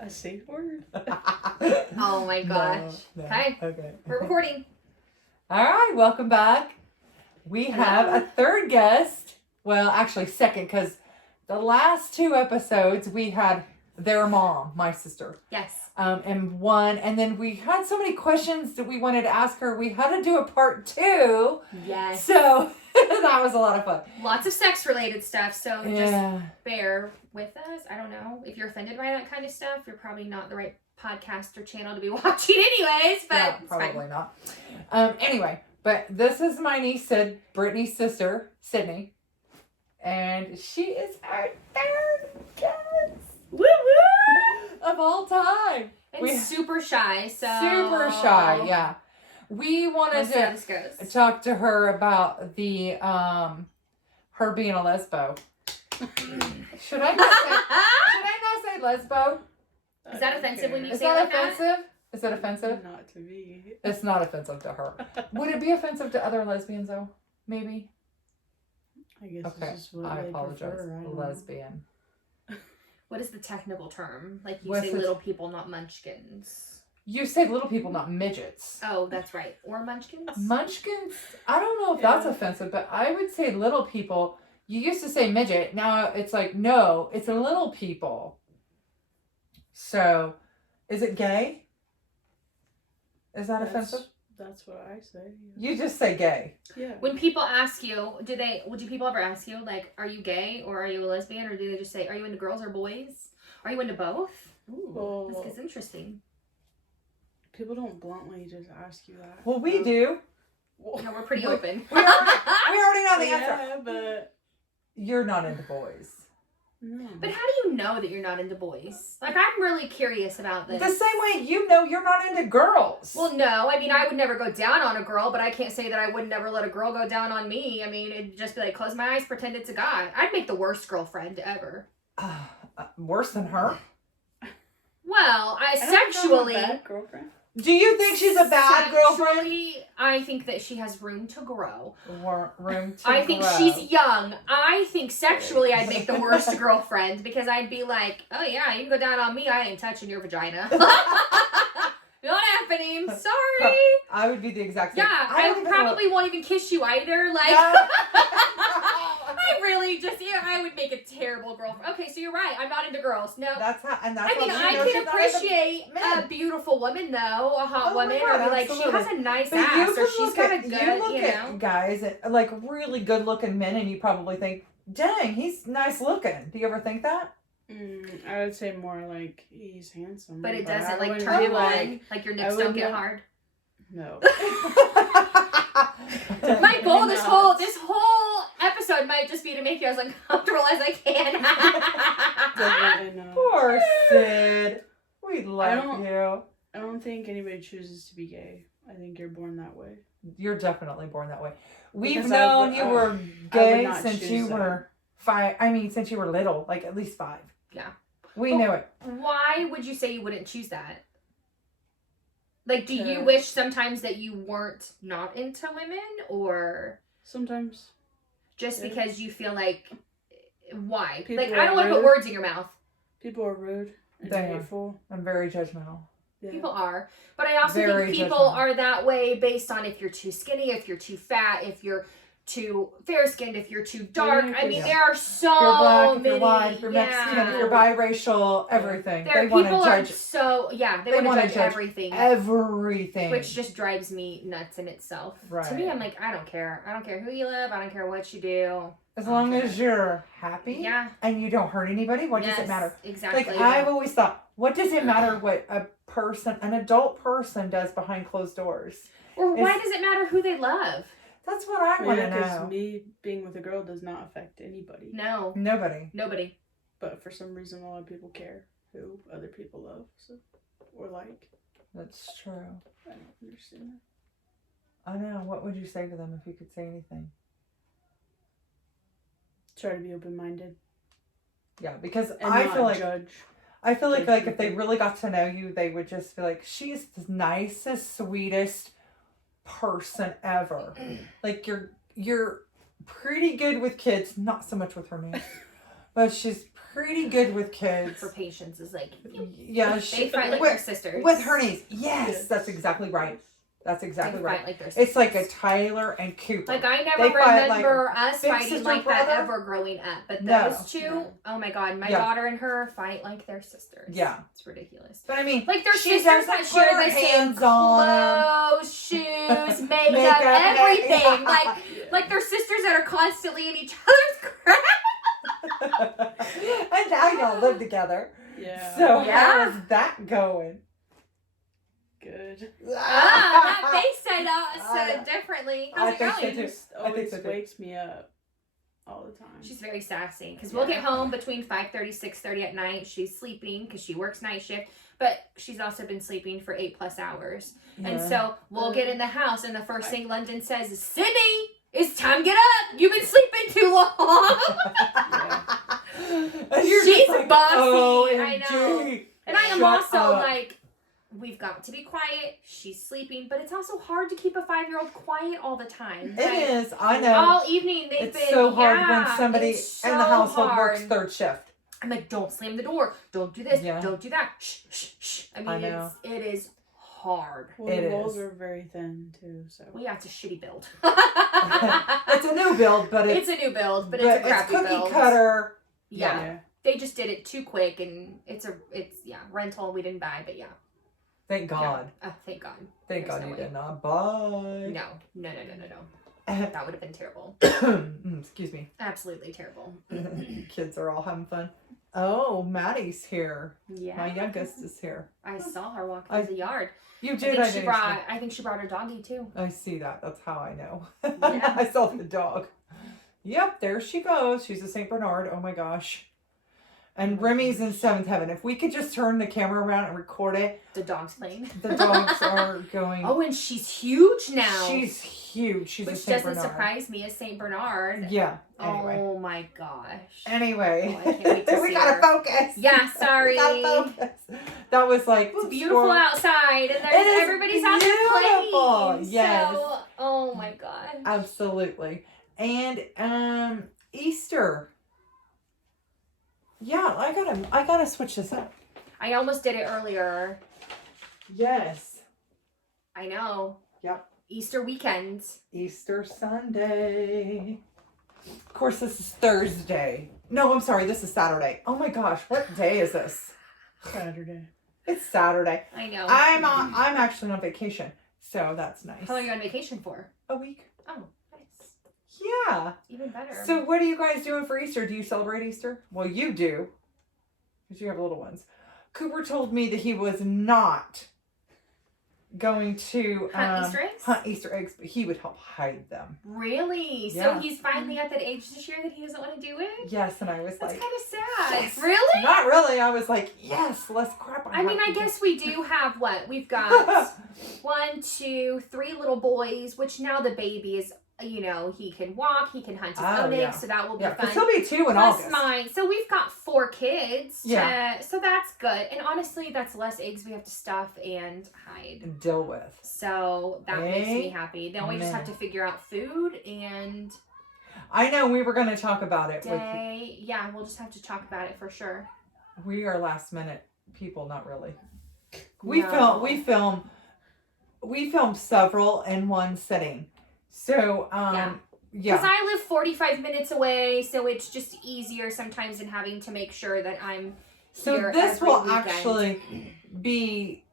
A safe word? Oh my gosh. No. Okay. Okay. We're recording. All right, welcome back. We have a third guest. Well, actually second, because the last two episodes we had their mom, my sister. Yes. And then we had so many questions that we wanted to ask her. We had to do a part 2. Yes. So that was a lot of fun. Lots of sex related stuff, so Yeah. just bear with us. I don't know. If you're offended by that kind of stuff, you're probably not the right podcast or channel to be watching anyways, but Yeah, it's probably fine. not. Anyway, but this is my niece, Brittany's sister, Sidney. And she is our third guest. Woo woo! Of all time. And super shy, so. Super shy, yeah. We wanted Let's see how to this goes. talk to her about the her being a lesbo. Should I not say lesbo? Is that offensive when you Is say that like offensive? Is it offensive? Not to me. It's not offensive to her. Would it be offensive to other lesbians though? Maybe. I guess Okay. this is what I they apologize. prefer. I don't know. Lesbian. What is the technical term? Like you What's say the- little people, not munchkins. You say little people, not midgets. Oh, that's right. Or munchkins? Munchkins, I don't know if that's Yeah. offensive, but I would say little people. You used to say midget. Now it's like, no, it's a little people. So, is it gay? Is that offensive? That's what I say. You just say gay. Yeah. When people ask you, would people ever ask you, like, are you gay or are you a lesbian? Or do they just say, are you into girls or boys? Are you into both? Ooh, Well, this gets interesting. people don't bluntly just ask you that. Well, we do. Well, No, we're pretty open. We already know the answer. yeah, but You're not into boys. no. But how do you know that you're not into boys? Like, I'm really curious about this. The same way you know you're not into girls. Well, no. I mean, I would never go down on a girl, but I can't say that I would never let a girl go down on me. I mean, it'd just be like, close my eyes, pretend it's a guy. I'd make the worst girlfriend ever. Worse than her. Well, I don't sexually... know, bad girlfriend. Do you think she's a bad girlfriend? Sexually, I think that she has room to grow. Room to I think grow. she's young. I think sexually I'd make the worst girlfriend because I'd be like, oh yeah, you can go down on me. I ain't touching your vagina. Not happening. Sorry. I would be the exact same. Yeah, I don't even probably won't even kiss you either. Like, Yeah. I really just, I would make a terrible girlfriend. Okay, so you're right. I'm not into girls. No. That's how, and that's I mean, how I you know can she's not into appreciate men. a beautiful woman, though, a hot Oh my woman, God, or be like, she absolutely. has a nice But ass, you or can she's look got a at, good, you look you know. at guys, like really good looking men, and you probably think, dang, he's nice looking. Do you ever think that? I would say more like he's handsome. But it I doesn't, like, wouldn't turn be you on. Like, your nips I don't would get not- hard. No. My goal this Not. whole episode might just be to make you as uncomfortable as I can. Definitely not. Poor Sid. We love don't- you. I don't think anybody chooses to be gay. I think you're born that way. You're definitely born that way. We've Because known you were gay not since choose you that. were 5. I mean, since you were little, like at least 5. Yeah. We Well, knew it. Why would you say you wouldn't choose that? Like, do you Because- wish sometimes that you weren't not into women, or Sometimes. just Yeah. because you feel like, why? People Like, I don't want to are put rude. words in your mouth. People are rude and They are. hateful. I'm very judgmental. Yeah. People are. But I also Very think people judgmental. are that way based on if you're too skinny, if you're too fat, if you're too fair-skinned, if you're too dark. I mean, Yeah. there are so If you're black, if many. you're white, if you're Mexican, if you're biracial, everything. There, They want to people are judge so, they they want wanna to judge judge everything. everything. Which just drives me nuts in itself. To me, Right. I'm like, I don't care. I don't care who you love. I don't care what you do. as long Okay. as you're happy Yeah. and you don't hurt anybody, what does it matter? Exactly. Like, I've always thought, what does it matter what an adult person does behind closed doors? Or why It's- does it matter who they love? That's what I want to because know. me being with a girl does not affect anybody. No. Nobody. Nobody. But for some reason, a lot of people care who other people love, so or like. That's true. I don't understand I know. What would you say to them if you could say anything? that. Try to be open-minded Yeah, because and I not feel like judge. like if they really got to know you, they would just feel like she's the nicest, sweetest person ever. Like you're pretty good with kids, not so much with her man, but she's pretty good with kids. Her patience is like, Yeah, they fight like with, their sisters. with her niece. Yes, Yes. that's exactly right. That's exactly They right. fight like their sisters. It's like a Tyler and Cooper. Like, I They never fight like remember us big fighting sister, like that brother. ever growing up. But No. those two, No. oh my God, my Yeah. daughter and her fight like their sisters. Yeah. It's ridiculous. But I mean, Like, they're she sisters doesn't that put share her the same hands on 'em. clothes, shoes, makeup, Makeup, everything. yeah. Like they're sisters that are constantly in each other's crap. And now y'all live together. Yeah. So Yeah. how's that going? Good. That face said I know. differently. I How's it think so going? too. Just I think always so too. wakes me up all the time. She's very sassy because we'll Yeah. get home between 5:30, 6:30 at night. She's sleeping because she works night shift, but she's also been sleeping for 8+ hours. And so we'll get in the house, and the first thing London says is, "Sidney, it's time to get up. You've been sleeping too long." And you're She's just like, bossy, OMG. I know. And I am Shut also up. like, we've got to be quiet. She's sleeping, but it's also hard to keep a 5-year-old quiet all the time. It is. I know. All evening they've It's been. so hard yeah, when somebody it's in the so household hard. works third shift. I'm like, don't slam the door. Don't do this. Yeah. Don't do that. Shh, shh, shh. I mean, I know. it is hard. Well, It the walls is. are very thin too, so. Well, yeah, it's a shitty build. It's a new build, but it's a new build, but it's a crappy cookie build. cutter. Yeah. They just did it too quick, and it's rental we didn't buy, but yeah. Thank God. Oh, thank God. Thank There's God no you way. did not buy. No. That would have been terrible. Excuse me. Absolutely terrible. Kids are all having fun. Oh, Maddie's here. Yeah. My youngest is here. I saw her walk I- through the yard. You I did. think I think she brought her doggy too. I see that. That's how I know. Yeah. I saw the dog. Yep, there she goes. She's a Saint Bernard. Oh my gosh. And Remy's in seventh heaven. If we could just turn the camera around and record it, The dog's playing. the dogs are going. Oh, and she's huge now. She's huge. She's a which Saint doesn't Bernard. surprise me as Saint Bernard. Yeah. Anyway. Oh my gosh. Anyway. Oh, I can't wait to we see gotta her. focus. Yeah, sorry. We gotta focus. That was like It's beautiful outside, and It is everybody's out there beautiful. playing. Yes. So, oh my god. Absolutely. And Easter. Yeah, I gotta switch this up. I almost did it earlier. Yes. I know. Yep. Easter weekend. Easter Sunday. Of course, this is Thursday. No, I'm sorry, this is Saturday. Oh my gosh, what day is this? Saturday. It's Saturday. I know. I'm actually on vacation, so that's nice. How long are you on vacation for? A week. Oh, nice. Yeah. Even better. So what are you guys doing for Easter? Do you celebrate Easter? Well, you do. Because you have little ones. Cooper told me that he was not going to Hunt Easter eggs? hunt Easter eggs, but he would help hide them. Really? Yeah. So he's finally at that age this year that he doesn't want to do it? Yes, and I was That's like, kind of sad. yes. Really? Not really. I was like, yes, let's crap. I mean, I guess we do have what? We've got 1, 2, 3 little boys, which now the baby is, he can walk, he can hunt his own yeah. eggs, so that will be Yeah, because fun. he'll be 2 in Plus August. mine. So we've got 4 kids. Yeah. So that's good. And honestly, that's less eggs we have to stuff and hide. Deal with. So that makes me happy. Then we just have Amen. to figure out food and I know we were going to talk about it. day. Yeah, we'll just have to talk about it for sure. We are last minute people, not really. No. We film several in one sitting. So, Yeah. Because I live 45 minutes away, so it's just easier sometimes than having to make sure that I'm So here this every will weekend. actually be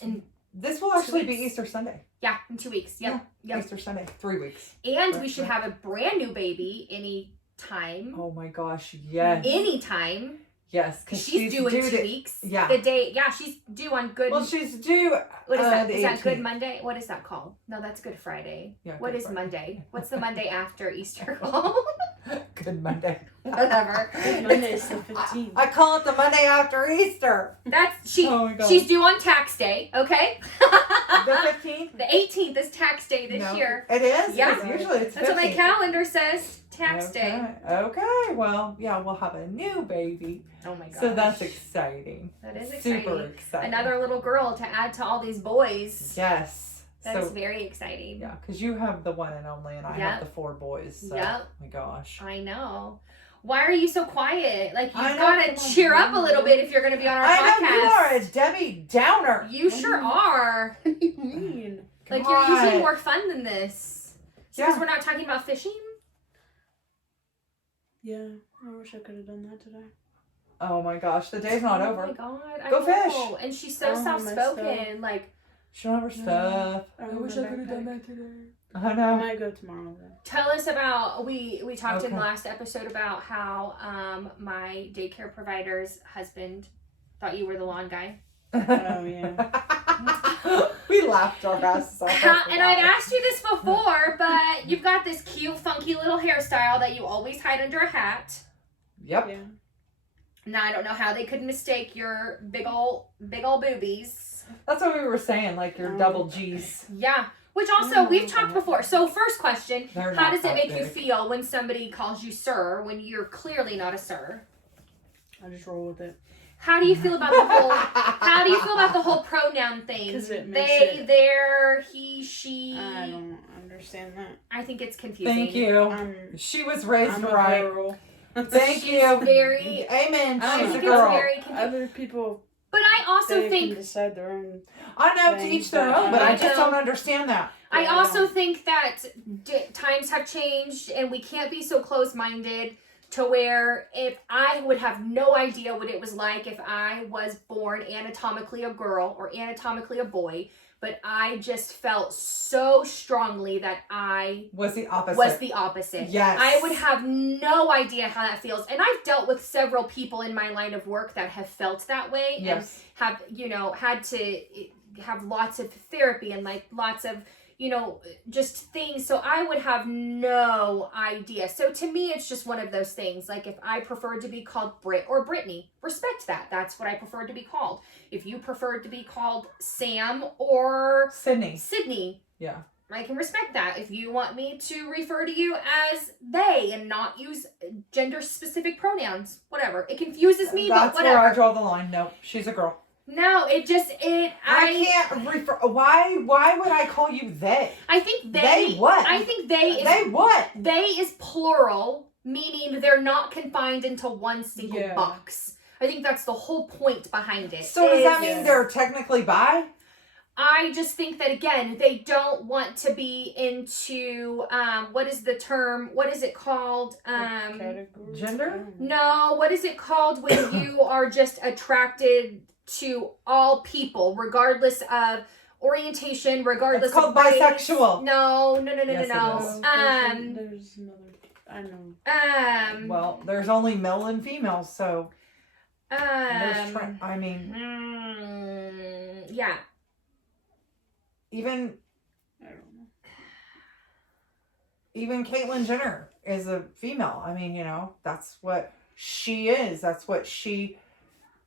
In this will actually be weeks. Easter Sunday. Yeah, in 2 weeks. Yep. Yep. Easter Sunday, 3 weeks. And we Right, should right. have a brand new baby anytime. Oh my gosh, yes. Anytime. Yes, because She's due in 2 weeks. yeah. The day, she's due on Good. Well, she's due. What is that? the Is that Good 18th. Monday? What is that called? No, that's Good Friday. Yeah, What Good is Friday. Monday? What's the Monday after Easter called? Good Monday. Whatever. Monday's the 15th. I call it the Monday after Easter. That's Oh my God. She's due on tax day. Okay. The 15th? The 18th is tax day this No, year. It is? Yeah. 'Cause usually it's 15th. That's what my calendar says. Tax Okay. day. Okay. Well, yeah, we'll have a new baby. Oh my gosh. So that's exciting. That is exciting. Super exciting. Another little girl to add to all these boys. Yes. That's So, very exciting. yeah, because you have the one and only, and I Yep. have the 4 boys. So, Yep. oh my gosh. I know. Why are you so quiet? Like, I you've know, got to come on, cheer up a come little on. bit if you're going to be on our I podcast. know you are a Debbie Downer. You sure are. What do you mean? Like, you're usually God. more fun than this. Because Yeah. we're not talking about fishing? Yeah, I wish I could have done that today. Oh my gosh, the day's not over. Oh my god. Go I fish. know. And she's so I don't have my soft-spoken. Like, She don't have her stuff. I I wish I could have done that today. I I know. might go tomorrow then. tell us about, we talked in the Okay. last episode about how my daycare provider's husband thought you were the lawn guy. Oh, yeah. We laughed our asses off. And I've asked you this before, but you've got this cute, funky little hairstyle that you always hide under a hat. Yep. Yeah. Now I don't know how they could mistake your big ol' boobies. That's what we were saying, like your double G's. Yeah. Which also, we've talked before. So first question, They're how not does it that make you big. feel when somebody calls you sir when you're clearly not a sir? I just roll with it. How do you feel about the whole how do you feel about the whole pronoun thing? 'Cause it makes They, it- their, he, she. I don't understand that. I think it's confusing. Thank you. I'm She was raised a right. girl. Thank She's you. very- Amen. I She's a think it's girl. very confusing. Other people, But I also they think can decide their own. I know to Thing, each their but own, but I I just know. don't understand that. I Yeah, I also don't- think that times have changed and we can't be so close-minded to where if I would have no idea what it was like if I was born anatomically a girl or anatomically a boy, but I just felt so strongly that I Was the opposite. was the opposite. Yes. I would have no idea how that feels. And I've dealt with several people in my line of work that have felt that way Yes. and have, had to have lots of therapy and like lots of, just things. So I would have no idea. So to me, it's just one of those things. Like if I preferred to be called Brit or Brittany, respect that. That's what I prefer to be called. If you preferred to be called Sam or Sidney. Sydney, Yeah. I can respect that. If you want me to refer to you as they and not use gender specific pronouns, whatever. It confuses me, That's but where I whatever. draw the line. Nope, she's a girl. No, I I can't refer. Why would I call you they? I think They what? I think they What? is plural, meaning they're not confined into one single Yeah. box. I think that's the whole point behind it. So does that is- mean they're technically bi? I just think that again, they don't want to be into what is the term? What is it called? Category? Gender? No, what is it called when you are just attracted to all people, regardless of orientation, regardless It's called of race? bisexual. No. Yes, it is. There's another. I know. Well, there's only male and female, so there's yeah. even I don't know. even Caitlyn Jenner is a female. I mean, that's what she is. That's what she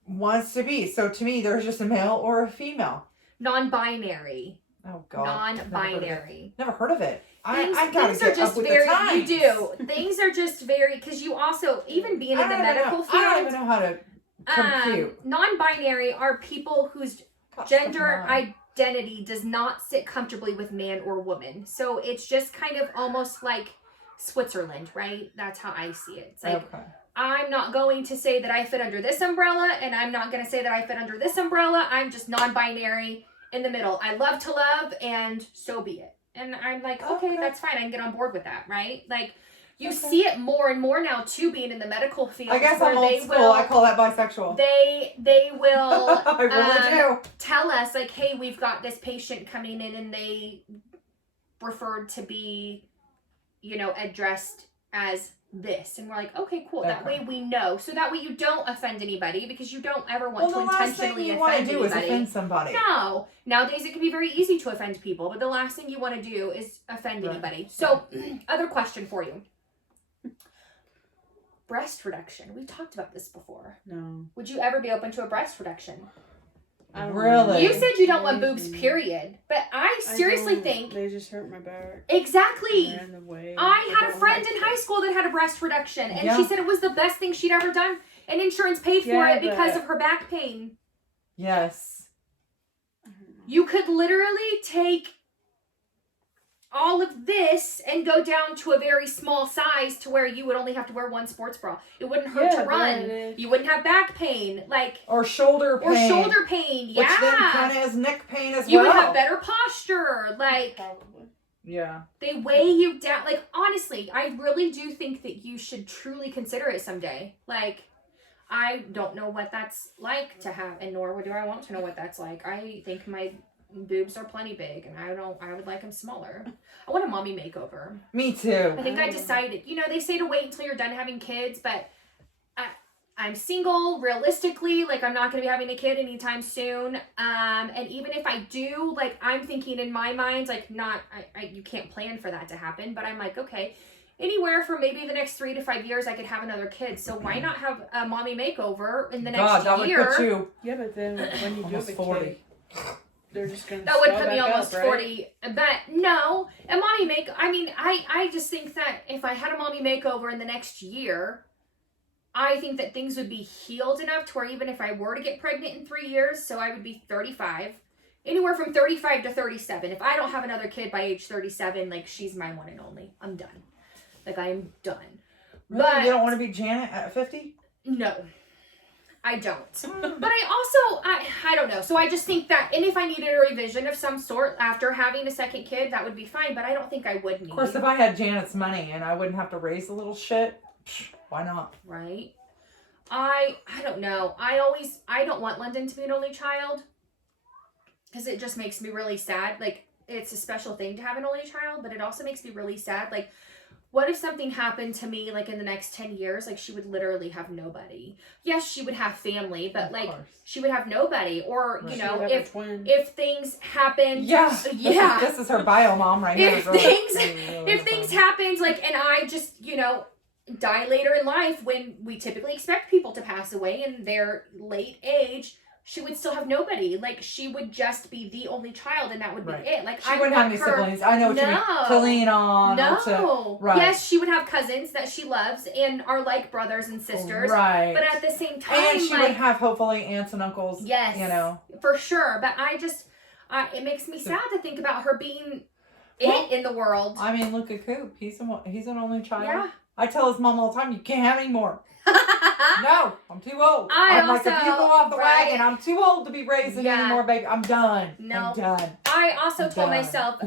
wants to be. So to me, there's just a male or a female. Non-binary. Oh God. Non-binary. Never heard of it. Things, I gotta things get are just up with very. the times. You do. Things are just very because you also even being in the medical I don't even field. know how to compute. Non-binary are people whose Gosh, gender come on. identity does not sit comfortably with man or woman. So it's just kind of almost like Switzerland, right? That's how I see it. It's like Okay. I'm not going to say that I fit under this umbrella, and I'm not going to say that I fit under this umbrella. I'm just non-binary in the middle. I love to love, and so be it. And I'm like, okay, that's fine. I can get on board with that, right? Like, you see it more and more now, too, being in the medical field. I guess where I'm old they school. will- I call that bisexual. They will I really do. tell us, like, hey, we've got this patient coming in, and they preferred to be, addressed as this, and we're like, okay, cool. That Okay. way we know, so that way you don't offend anybody because you don't ever want Well, to the last thing intentionally you want to offend do is anybody. offend somebody. No, nowadays it can be very easy to offend people, but the last thing you want to do is offend Right. anybody. So, other question for you: breast reduction. We talked about this before. No. Would you ever be open to a breast reduction? I don't Really? know. You said you don't want boobs, Maybe. period. But I I seriously don't. think They just hurt my back. exactly. They're in the way. I had a don't friend like in it. high school that had a breast reduction, and Yeah. she said it was the best thing she'd ever done, and insurance paid for Yeah, it because but- of her back pain. Yes. I don't know. You could literally take all of this and go down to a very small size to where you would only have to wear one sports bra. It wouldn't hurt to run. You wouldn't have back pain, like or shoulder pain. Yeah. Which then kind of has neck pain as you well. You would have better posture, like. Probably. Yeah. They weigh you down. Like, honestly, I really do think that you should truly consider it someday. Like, I don't know what that's like to have, and nor do I want to know what that's like. I think my boobs are plenty big, and I would like them smaller. I want a mommy makeover. Me too. I think I decided, they say to wait until you're done having kids, but I'm single, realistically, like, I'm not going to be having a kid anytime soon, and even if I do, like, I'm thinking in my mind, like, you can't plan for that to happen, but I'm like, okay, anywhere from maybe the next 3 to 5 years, I could have another kid, so why not have a mommy makeover in the next that year? would put you Yeah, but then when you do have a 40. kid, they're just going to That would put me almost up, right? 40, but no, a mommy I just think that if I had a mommy makeover in the next year, I think that things would be healed enough to where even if I were to get pregnant in 3 years, so I would be 35, anywhere from 35 to 37. If I don't have another kid by age 37, like, she's my one and only. I'm done. Like, I'm done. Really? But You don't want to be Janet at 50? no, I don't. But I don't know. So I just think that, and if I needed a revision of some sort after having a second kid, that would be fine. But I don't think I would need. Of course, if I had Janet's money and I wouldn't have to raise the little shit, why not? Right. I don't know. I don't want London to be an only child, because it just makes me really sad. Like, it's a special thing to have an only child, but it also makes me really sad. Like, what if something happened to me, like, in the next 10 years? Like, she would literally have nobody. Yes, she would have family, but, like, she would have nobody. Or, Right. if things happened. Yeah. Yeah. This is her bio mom right here. If things happened, like, and I just, die later in life, when we typically expect people to pass away in their late age, she would still have nobody. Like, she would just be the only child, and that would be it. Like, she wouldn't have any siblings. I know what you mean. To lean on. No. Right. Yes, she would have cousins that she loves and are like brothers and sisters. Right. But at the same time, and she would have hopefully aunts and uncles. Yes. For sure. But it makes me sad to think about her being in the world. I mean, look at Coop. He's an only child. Yeah. I tell his mom all the time, you can't have any more. No, I'm too old. I'm like, if you go off the wagon, I'm too old to be raising any more baby. I'm done. No. I'm done. I also told myself,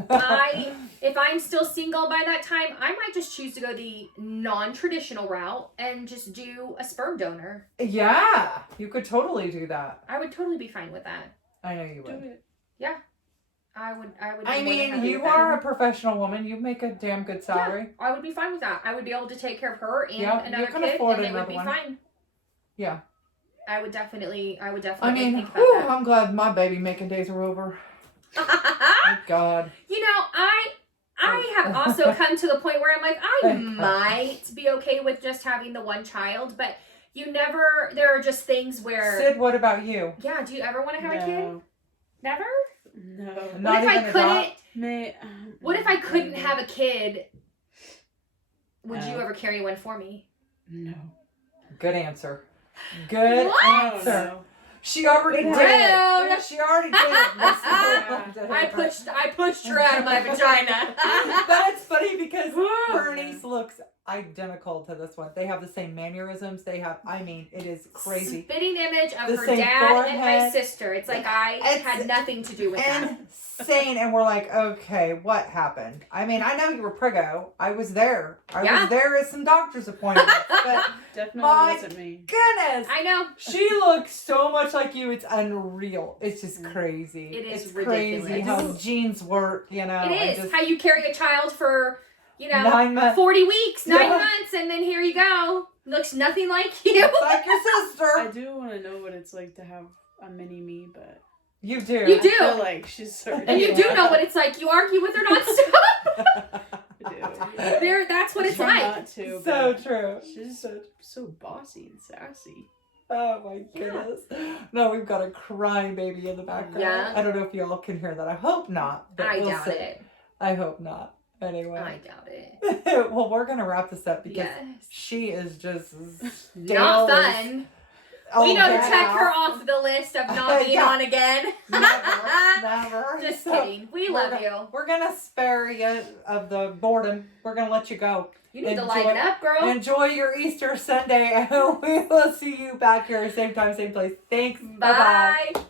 if I'm still single by that time, I might just choose to go the non-traditional route and just do a sperm donor. Yeah, you could totally do that. I would totally be fine with that. I know you would. Do it. Yeah. I would. I mean, you are a professional woman. You make a damn good salary. Yeah, I would be fine with that. I would be able to take care of her and another you can kid, afford and they would be one. fine. Yeah. I would definitely I mean, think about that. I'm glad my baby making days are over. Thank God. I have also come to the point where I'm like, I might be okay with just having the one child, but there are just things where... Sid, what about you? Yeah, do you ever want to have a kid? Never? No. What if I couldn't have a kid? Would you ever carry one for me? No. Good answer. Good answer. She already did it. She already did it. I pushed her out of my vagina. That's funny because her niece looks identical to this one. They have the same mannerisms. It is crazy. Spitting image of her dad and my sister. It's like I had nothing to do with that. Insane. And we're like, okay, what happened? I mean, I know you were preggo. I was there. I was there at some doctor's appointments. But definitely wasn't me. Goodness. I know. She looks so much like you. It's unreal. It's just crazy. It is ridiculous. Crazy how genes work, It is. How you carry a child for... 9 months. 40 weeks, 9 months, and then here you go. Looks nothing like you. It's like your sister. I do want to know what it's like to have a mini me, but... You do. You do. I feel like she's sort of... And you do know what it's like. You argue with her nonstop. I do. That's what it's like. Not to, so true. She's so bossy and sassy. Oh my goodness. No, we've got a crying baby in the background. Yeah. I don't know if y'all can hear that. I hope not. But I we'll doubt see. it. I hope not. Anyway. I doubt it. Well, we're going to wrap this up because she is just not fun. We know to yeah. check her off the list of not being Yeah. on again. Never. Just So, kidding. We we're love gonna- you. We're gonna spare you of the boredom. We're gonna let you go. You need to Enjoy- liven up, girl. Enjoy your Easter Sunday, and we will see you back here, same time, same place. Thanks. Bye bye. Bye.